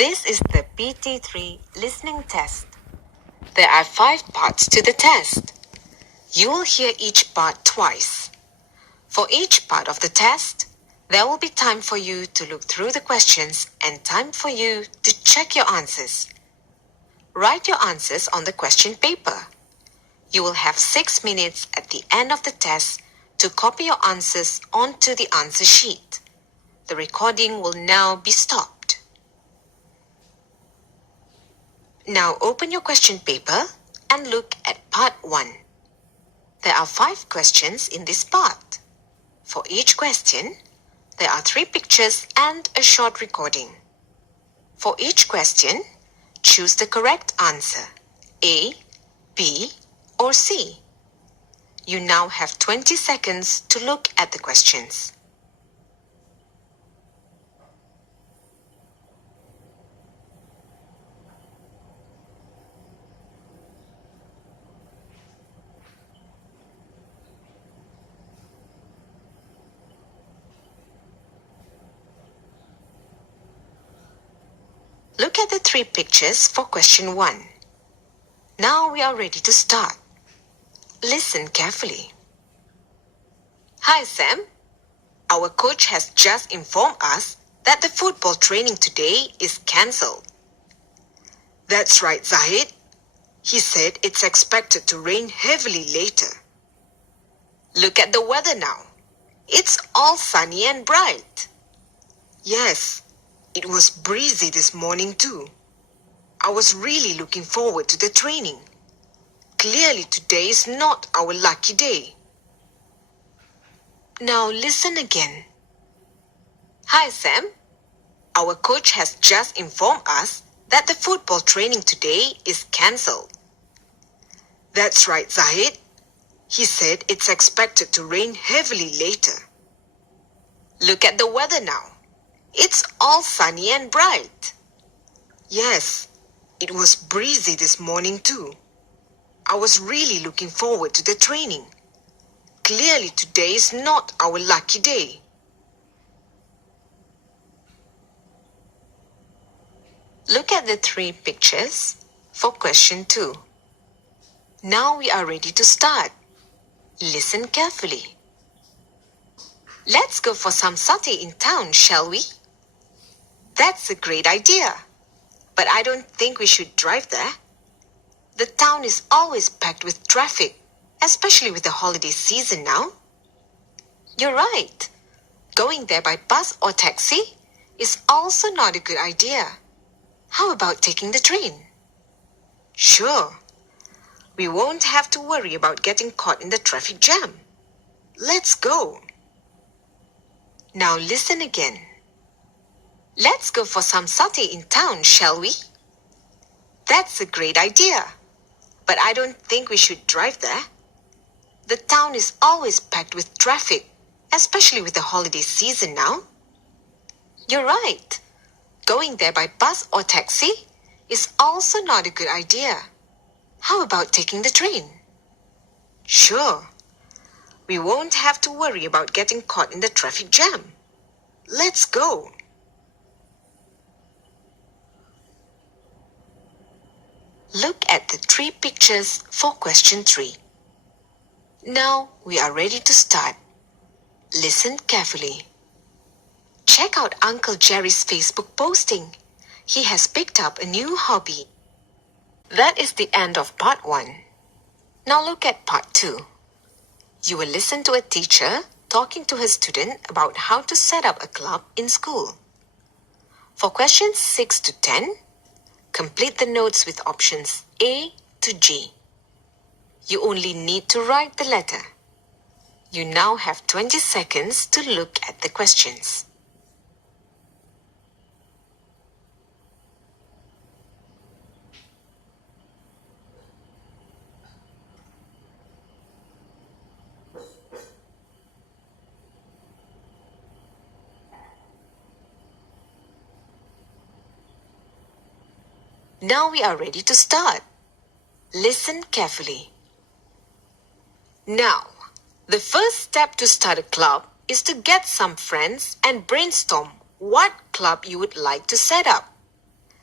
This is the PT3 listening test. There are 5 parts to the test. You will hear each part twice. For each part of the test, there will be time for you to look through the questions and time for you to check your answers. Write your answers on the question paper. You will have 6 minutes at the end of the test to copy your answers onto the answer sheet. The recording will now be stopped. Now open your question paper and look at part 1. There are 5 questions in this part. For each question, there are 3 pictures and a short recording. For each question, choose the correct answer, A, B, or C. You now have 20 seconds to look at the questions. Look at the 3 pictures for question 1. Now we are ready to start. Listen carefully. Hi Sam. Our coach has just informed us that the football training today is cancelled. That's right, Zahid. He said it's expected to rain heavily later. Look at the weather now. It's all sunny and bright. Yes, it was breezy this morning too. I was really looking forward to the training. Clearly today is not our lucky day. Now listen again. Hi Sam. Our coach has just informed us that the football training today is cancelled. That's right, Zahid. He said it's expected to rain heavily later. Look at the weather now. It's all sunny and bright. Yes, it was breezy this morning too. I was really looking forward to the training. Clearly today is not our lucky day. Look at the 3 pictures for question 2. Now we are ready to start. Listen carefully. Let's go for some satay in town, shall we? That's a great idea. But I don't think we should drive there. The town is always packed with traffic, especially with the holiday season now. You're right. Going there by bus or taxi is also not a good idea. How about taking the train? Sure. We won't have to worry about getting caught in the traffic jam. Let's go. Now listen again. Let's go for some satay in town, shall we? That's a great idea. But I don't think we should drive there. The town is always packed with traffic, especially with the holiday season now. You're right. Going there by bus or taxi is also not a good idea. How about taking the train? Sure. We won't have to worry about getting caught in the traffic jam. Let's go. Look at the 3 pictures for question 3. Now we are ready to start. Listen carefully. Check out Uncle Jerry's Facebook posting. He has picked up a new hobby. That is the end of part 1. Now look at part 2. You will listen to a teacher talking to his student about how to set up a club in school. For questions 6 to 10, complete the notes with options A to G. You only need to write the letter. You now have 20 seconds to look at the questions. Now we are ready to start. Listen carefully. Now, the first step to start a club is to get some friends and brainstorm what club you would like to set up.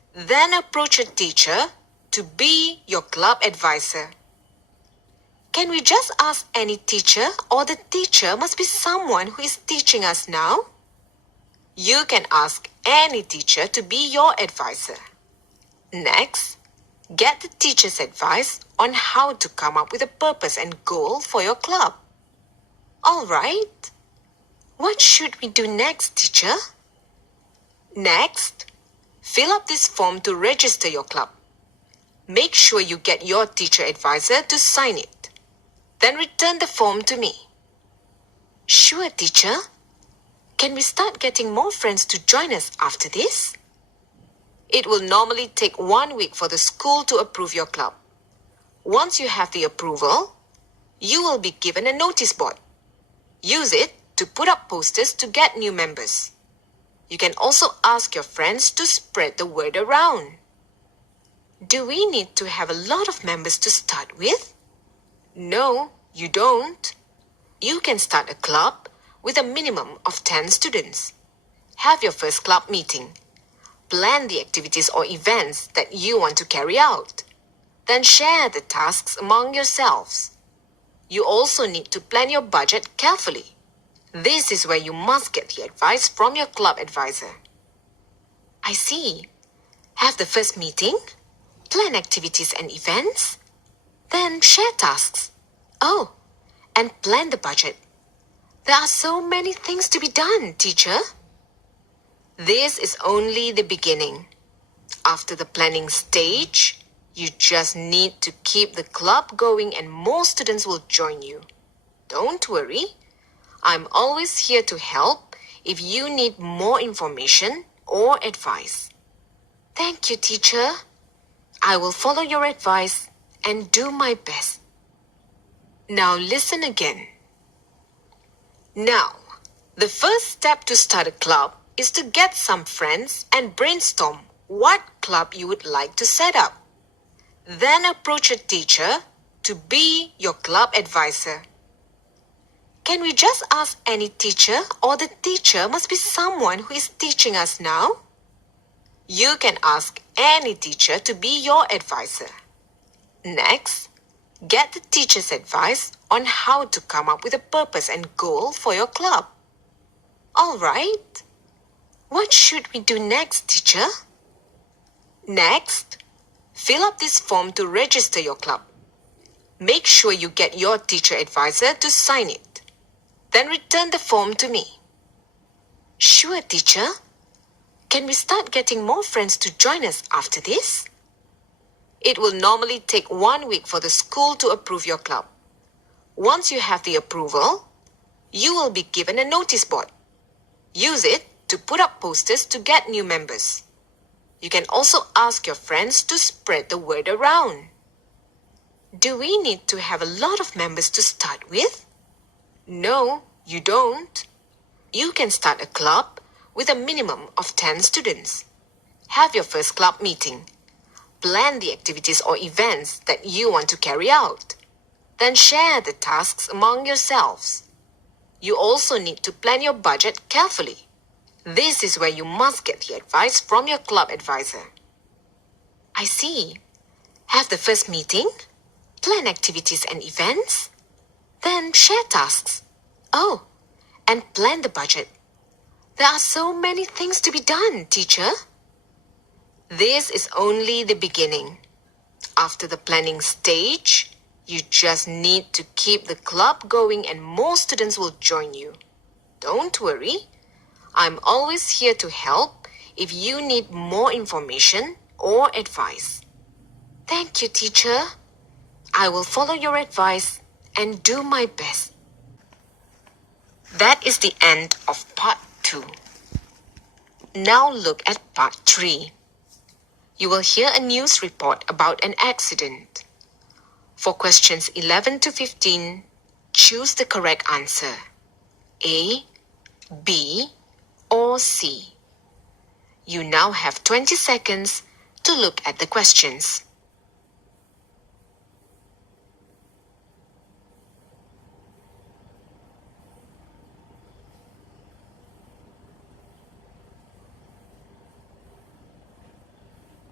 Then approach a teacher to be your club advisor. Can we just ask any teacher, or the teacher must be someone who is teaching us now? You can ask any teacher to be your advisor. Next, get the teacher's advice on how to come up with a purpose and goal for your club. All right. What should we do next, teacher? Next, fill up this form to register your club. Make sure you get your teacher advisor to sign it. Then return the form to me. Sure, teacher. Can we start getting more friends to join us after this? It will normally take 1 week for the school to approve your club. Once you have the approval, you will be given a notice board. Use it to put up posters to get new members. You can also ask your friends to spread the word around. Do we need to have a lot of members to start with? No, you don't. You can start a club with a minimum of 10 students. Have your first club meeting. Plan the activities or events that you want to carry out. Then share the tasks among yourselves. You also need to plan your budget carefully. This is where you must get the advice from your club advisor. I see. Have the first meeting, plan activities and events, then share tasks. Oh, and plan the budget. There are so many things to be done, teacher. This is only the beginning. After the planning stage, you just need to keep the club going and more students will join you. Don't worry. I'm always here to help if you need more information or advice. Thank you, teacher. I will follow your advice and do my best. Now listen again. Now, the first step to start a club is to get some friends and brainstorm what club you would like to set up. Then approach a teacher to be your club advisor. Can we just ask any teacher, or the teacher must be someone who is teaching us now? You can ask any teacher to be your advisor. Next, get the teacher's advice on how to come up with a purpose and goal for your club. All right. What should we do next, teacher? Next, fill up this form to register your club. Make sure you get your teacher advisor to sign it. Then return the form to me. Sure, teacher. Can we start getting more friends to join us after this? It will normally take 1 week for the school to approve your club. Once you have the approval, you will be given a notice board. Use it to put up posters to get new members. You can also ask your friends to spread the word around. Do we need to have a lot of members to start with? No, you don't. You can start a club with a minimum of 10 students. Have your first club meeting. Plan the activities or events that you want to carry out. Then share the tasks among yourselves. You also need to plan your budget carefully. This is where you must get the advice from your club advisor. I see. Have the first meeting, plan activities and events, then share tasks. Oh, and plan the budget. There are so many things to be done, teacher. This is only the beginning. After the planning stage, you just need to keep the club going and more students will join you. Don't worry. I'm always here to help if you need more information or advice. Thank you, teacher. I will follow your advice and do my best. That is the end of part 2. Now look at part 3. You will hear a news report about an accident. For questions 11 to 15, choose the correct answer. A, B, or C. You now have 20 seconds to look at the questions.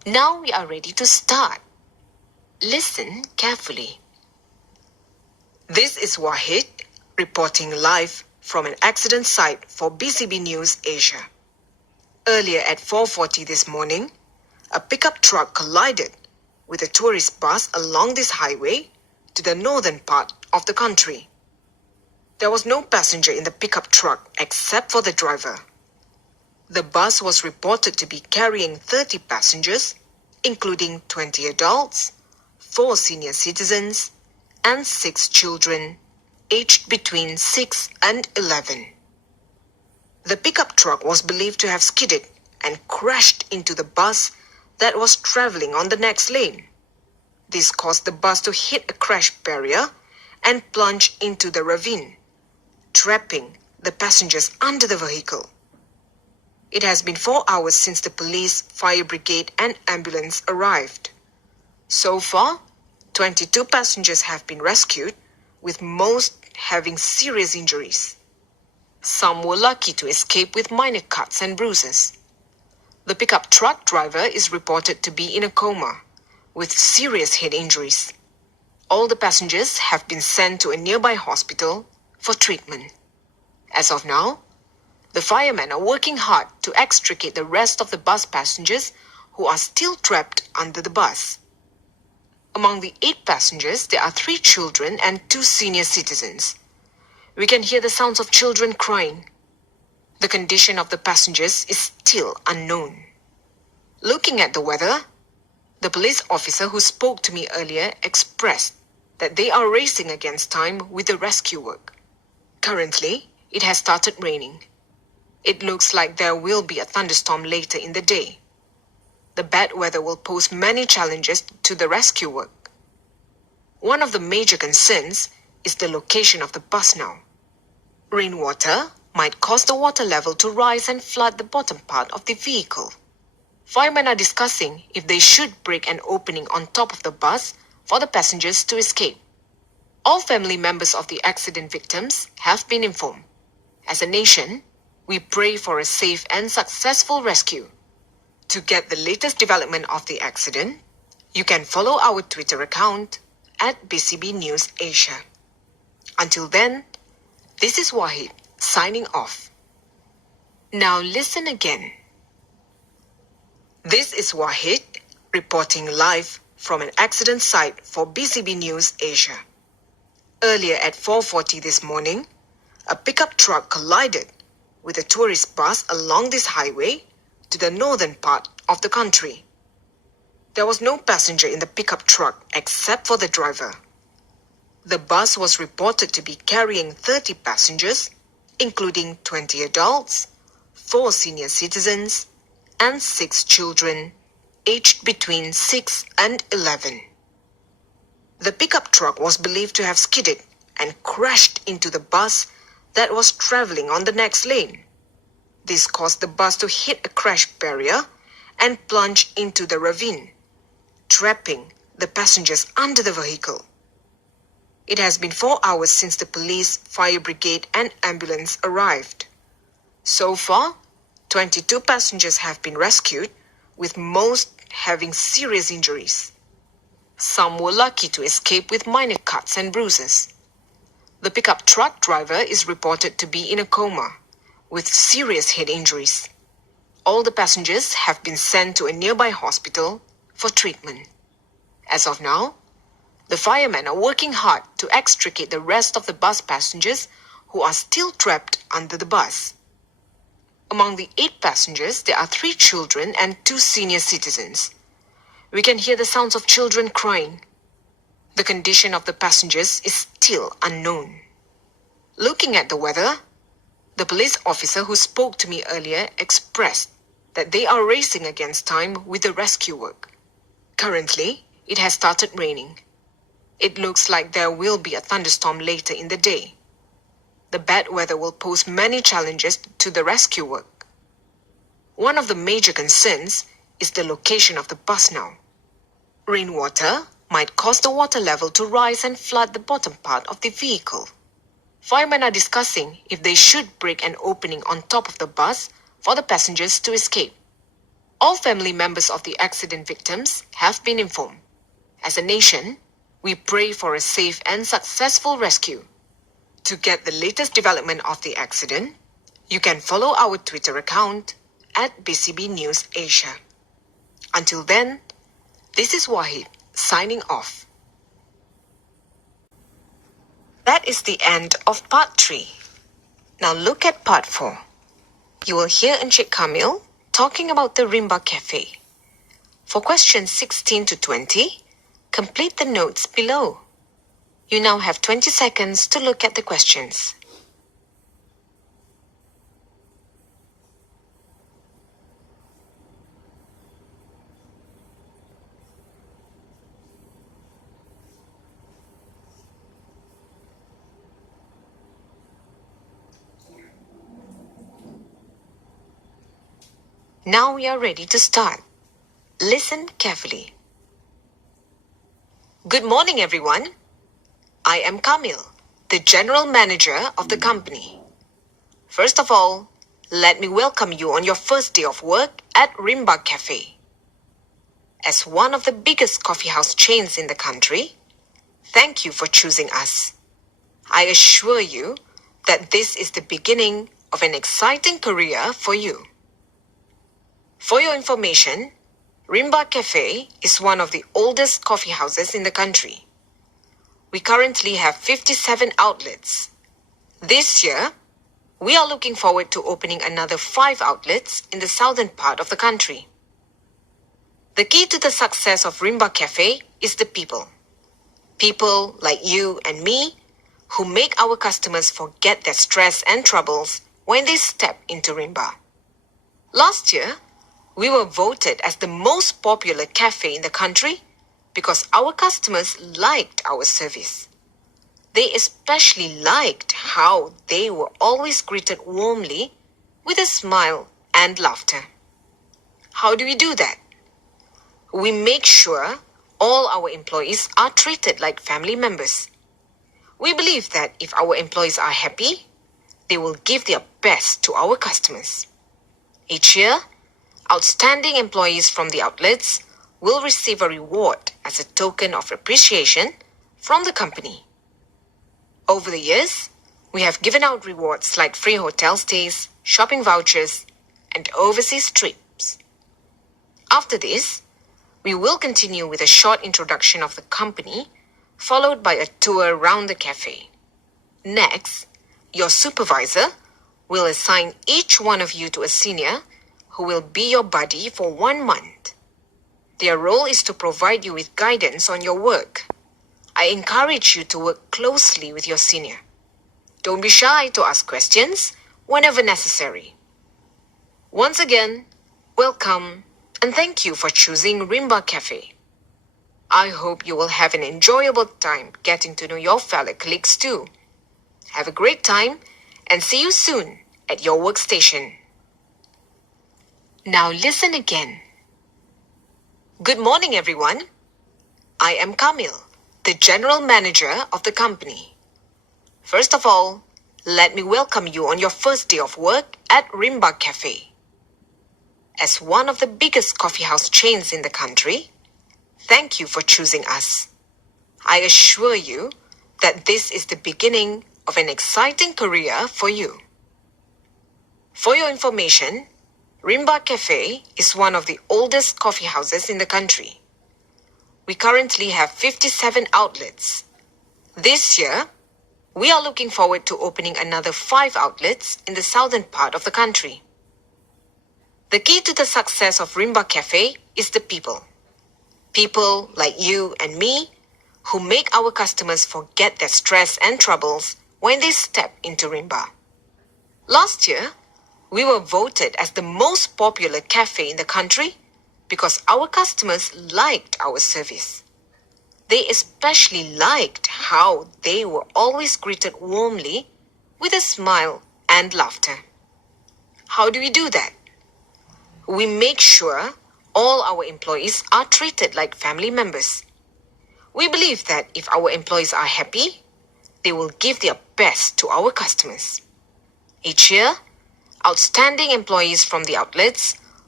Now we are ready to start. Listen carefully. This is Wahid reporting live from an accident site for BCB News Asia. Earlier at 4:40 this morning, a pickup truck collided with a tourist bus along this highway to the northern part of the country. There was no passenger in the pickup truck except for the driver. The bus was reported to be carrying 30 passengers, including 20 adults, 4 senior citizens, and 6 children, aged between 6 and 11. The pickup truck was believed to have skidded and crashed into the bus that was traveling on the next lane. This caused the bus to hit a crash barrier and plunge into the ravine, trapping the passengers under the vehicle. It has been 4 hours since the police, fire brigade, and ambulance arrived. So far, 22 passengers have been rescued, with most having serious injuries. Some were lucky to escape with minor cuts and bruises. The pickup truck driver is reported to be in a coma, with serious head injuries. All the passengers have been sent to a nearby hospital for treatment. As of now, the firemen are working hard to extricate the rest of the bus passengers who are still trapped under the bus. Among the 8 passengers, there are 3 children and 2 senior citizens. We can hear the sounds of children crying. The condition of the passengers is still unknown. Looking at the weather, the police officer who spoke to me earlier expressed that they are racing against time with the rescue work. Currently, it has started raining. It looks like there will be a thunderstorm later in the day. The bad weather will pose many challenges to the rescue work. One of the major concerns is the location of the bus now. Rainwater might cause the water level to rise and flood the bottom part of the vehicle. Firemen are discussing if they should break an opening on top of the bus for the passengers to escape. All family members of the accident victims have been informed. As a nation, we pray for a safe and successful rescue. To get the latest development of the accident, you can follow our Twitter account at BCB News Asia. Until then, this is Wahid signing off. Now listen again. This is Wahid reporting live from an accident site for BCB News Asia. Earlier at 4:40 this morning, a pickup truck collided with a tourist bus along this highway to the northern part of the country. There was no passenger in the pickup truck except for the driver. The bus was reported to be carrying 30 passengers, including 20 adults, 4 senior citizens, and 6 children, aged between 6 and 11. The pickup truck was believed to have skidded and crashed into the bus that was traveling on the next lane. This caused the bus to hit a crash barrier and plunge into the ravine, trapping the passengers under the vehicle. It has been 4 hours since the police, fire brigade, and ambulance arrived. So far, 22 passengers have been rescued, with most having serious injuries. Some were lucky to escape with minor cuts and bruises. The pickup truck driver is reported to be in a coma, with serious head injuries. All the passengers have been sent to a nearby hospital for treatment. As of now, the firemen are working hard to extricate the rest of the bus passengers who are still trapped under the bus. Among the 8 passengers, there are 3 children and 2 senior citizens. We can hear the sounds of children crying. The condition of the passengers is still unknown. Looking at the weather, the police officer who spoke to me earlier expressed that they are racing against time with the rescue work. Currently, it has started raining. It looks like there will be a thunderstorm later in the day. The bad weather will pose many challenges to the rescue work. One of the major concerns is the location of the bus now. Rainwater might cause the water level to rise and flood the bottom part of the vehicle. Firemen are discussing if they should break an opening on top of the bus for the passengers to escape. All family members of the accident victims have been informed. As a nation, we pray for a safe and successful rescue. To get the latest development of the accident, you can follow our Twitter account at BCB News Asia. Until then, this is Wahid signing off. That is the end of part 3. Now look at part 4. You will hear Encik Kamil talking about the Rimba Cafe. For questions 16 to 20, complete the notes below. You now have 20 seconds to look at the questions. Now we are ready to start. Listen carefully. Good morning, everyone. I am Kamil, the General Manager of the company. First of all, let me welcome you on your first day of work at Rimba Cafe. As one of the biggest coffee house chains in the country, thank you for choosing us. I assure you that this is the beginning of an exciting career for you. For your information, Rimba Cafe is one of the oldest coffee houses in the country. We currently have 57 outlets. This year, we are looking forward to opening another 5 outlets in the southern part of the country. The key to the success of Rimba Cafe is the people. People like you and me who make our customers forget their stress and troubles when they step into Rimba. Last year, we were voted as the most popular cafe in the country because our customers liked our service. They especially liked how they were always greeted warmly with a smile and laughter. How do we do that? We make sure all our employees are treated like family members. We believe that if our employees are happy, they will give their best to our customers. Each year, outstanding employees from the outlets will receive a reward as a token of appreciation from the company. Over the years, we have given out rewards like free hotel stays, shopping vouchers, and overseas trips. After this, we will continue with a short introduction of the company, followed by a tour around the cafe. Next, your supervisor will assign each one of you to a senior who will be your buddy for 1 month. Their role is to provide you with guidance on your work. I encourage you to work closely with your senior. Don't be shy to ask questions whenever necessary. Once again, welcome and thank you for choosing Rimba Cafe. I hope you will have an enjoyable time getting to know your fellow colleagues too. Have a great time and see you soon at your workstation. Now listen again. Good morning, everyone. I am Kamil, the General Manager of the company. First of all, let me welcome you on your first day of work at Rimba Cafe. As one of the biggest coffee house chains in the country, thank you for choosing us. I assure you that this is the beginning of an exciting career for you. For your information, Rimba Cafe is one of the oldest coffee houses in the country. We currently have 57 outlets. This year, we are looking forward to opening another 5 outlets in the southern part of the country. The key to the success of Rimba Cafe is the people. People like you and me who make our customers forget their stress and troubles when they step into Rimba. Last year, we were voted as the most popular cafe in the country because our customers liked our service. They especially liked how they were always greeted warmly with a smile and laughter. How do we do that? We make sure all our employees are treated like family members. We believe that if our employees are happy, they will give their best to our customers. Each year, outstanding employees from the outlets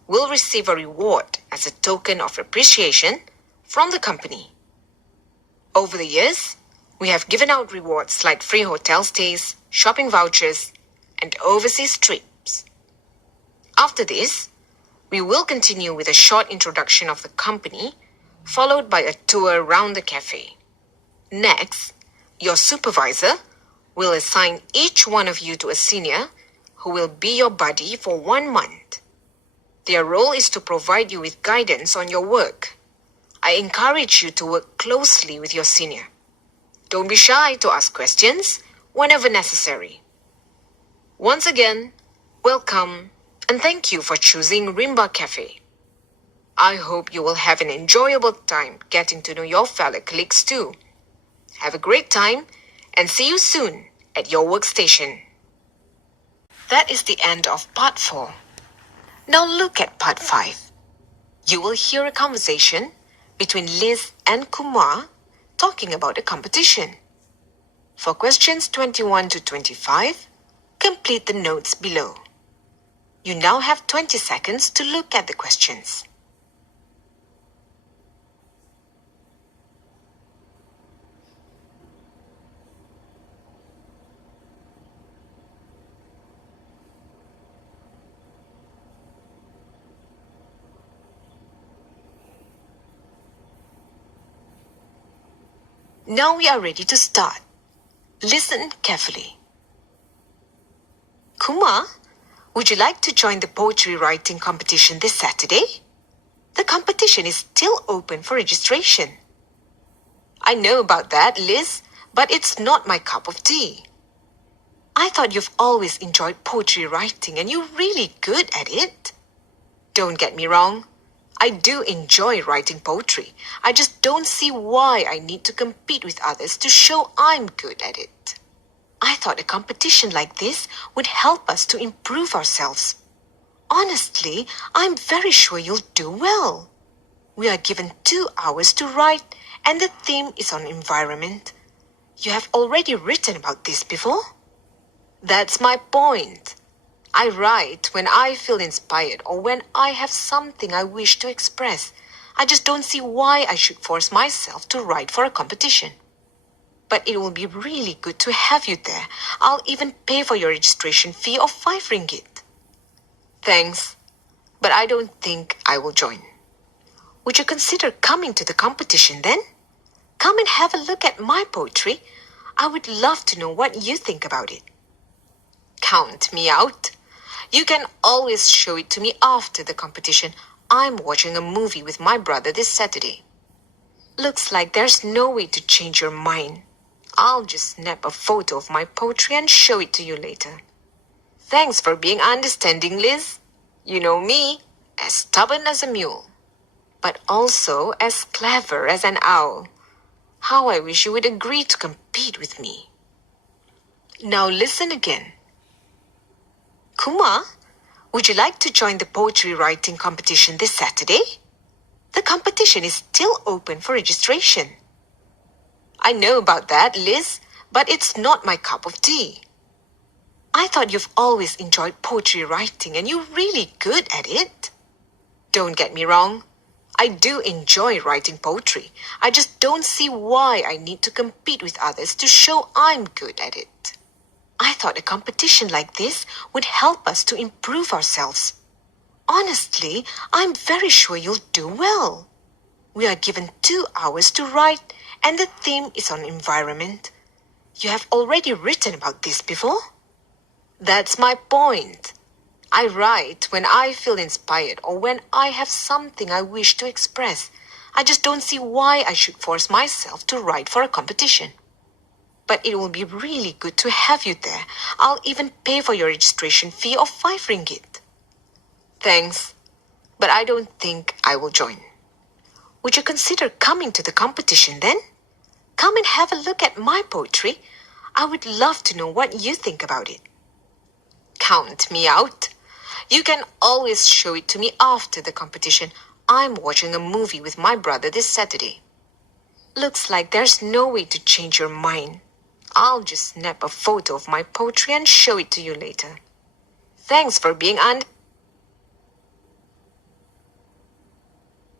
will receive a reward as a token of appreciation from the company. Over the years, we have given out rewards like free hotel stays, shopping vouchers, and overseas trips. After this, we will continue with a short introduction of the company, followed by a tour around the cafe. Next, your supervisor will assign each one of you to a senior who will be your buddy for 1 month. Their role is to provide you with guidance on your work. I encourage you to work closely with your senior. Don't be shy to ask questions whenever necessary. Once again, welcome and thank you for choosing Rimba Cafe. I hope you will have an enjoyable time getting to know your fellow colleagues too. Have a great time and see you soon at your workstation. That is the end of part 4. Now look at part 5. You will hear a conversation between Liz and Kumar talking about a competition. For questions 21 to 25, complete the notes below. You now have 20 seconds to look at the questions. Now we are ready to start. Listen carefully. Kumar, would you like to join the poetry writing competition this Saturday? The competition is still open for registration. I know about that, Liz, but it's not my cup of tea. I thought you've always enjoyed poetry writing and you're really good at it. Don't get me wrong. I do enjoy writing poetry. I just don't see why I need to compete with others to show I'm good at it. I thought a competition like this would help us to improve ourselves. Honestly, I'm very sure you'll do well. We are given 2 hours to write and the theme is on environment. You have already written about this before? That's my point. I write when I feel inspired or when I have something I wish to express. I just don't see why I should force myself to write for a competition. But it will be really good to have you there. I'll even pay for your registration fee of 5 ringgit. Thanks, but I don't think I will join. Would you consider coming to the competition then? Come and have a look at my poetry. I would love to know what you think about it. Count me out. You can always show it to me after the competition. I'm watching a movie with my brother this Saturday. Looks like there's no way to change your mind. I'll just snap a photo of my poetry and show it to you later. Thanks for being understanding, Liz. You know me, as stubborn as a mule, but also as clever as an owl. How I wish you would agree to compete with me. Now listen again. Kumar, would you like to join the poetry writing competition this Saturday? The competition is still open for registration. I know about that, Liz, but it's not my cup of tea. I thought you've always enjoyed poetry writing and you're really good at it. Don't get me wrong. I do enjoy writing poetry. I just don't see why I need to compete with others to show I'm good at it. I thought a competition like this would help us to improve ourselves. Honestly, I'm very sure you'll do well. We are given 2 hours to write and the theme is on environment. You have already written about this before? That's my point. I write when I feel inspired or when I have something I wish to express. I just don't see why I should force myself to write for a competition. But it will be really good to have you there. I'll even pay for your registration fee of 5 ringgit. Thanks, but I don't think I will join. Would you consider coming to the competition then? Come and have a look at my poetry. I would love to know what you think about it. Count me out. You can always show it to me after the competition. I'm watching a movie with my brother this Saturday. Looks like there's no way to change your mind. I'll just snap a photo of my poetry and show it to you later. Thanks for being